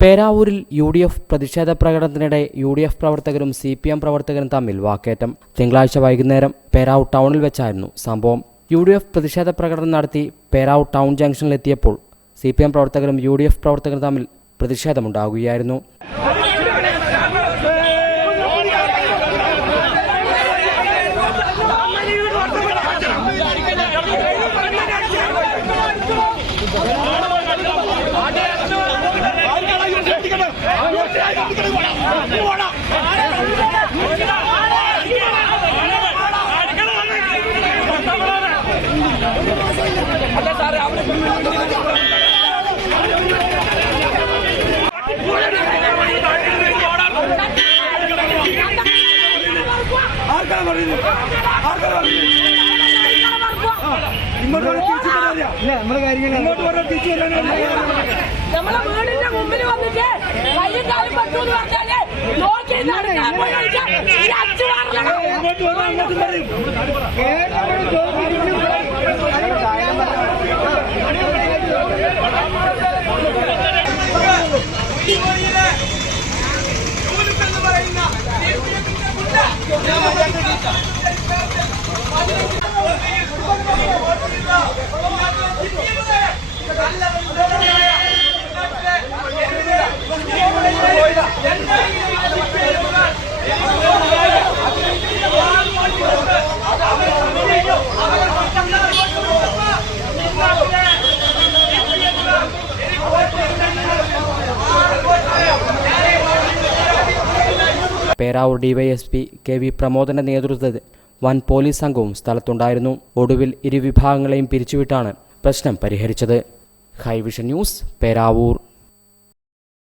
പേരാവൂരിൽ U D F പ്രതിഷേധ പ്രകടനത്തിനിടെ U D F പ്രവർത്തകരും സി പി എം പ്രവർത്തകരും തമ്മിൽ വാക്കേറ്റം. തിങ്കളാഴ്ച വൈകുന്നേരം പേരാവൂർ ടൗണിൽ വെച്ചായിരുന്നു സംഭവം. യു ഡി എഫ് പ്രതിഷേധ പ്രകടനം നടത്തി പേരാവൂർ ടൗൺ ജംഗ്ഷനിലെത്തിയപ്പോൾ സി പി എം പ്രവർത്തകരും യു ഡി എഫ് പ്രവർത്തകരും തമ്മിൽ പ്രതിഷേധമുണ്ടാകുകയായിരുന്നു ആർക്കാണ് പറയുന്നത്? ആർക്കാണ് പറയുന്നത്? ഇങ്ങോട്ട് വരാൻ തിരിച്ചു വരാനാ ഇങ്ങോട്ട് വരാൻ തിരിച്ചു വരാനാണ് മുമ്പിൽ കയ്യും കാലും പറ്റൂ എന്ന് പറഞ്ഞാൽ നോക്കി നടക്കാൻ പോയി അച്ചു മാറണം. പേരാവൂർ ഡിവൈഎസ്പി കെ വി പ്രമോദന്റെ നേതൃത്വത്തിൽ വൻ പോലീസ് സംഘവും സ്ഥലത്തുണ്ടായിരുന്നു. ഒടുവിൽ ഇരുവിഭാഗങ്ങളെയും പിരിച്ചുവിട്ടാണ് പ്രശ്നം പരിഹരിച്ചത്. High Vision news Peravoor.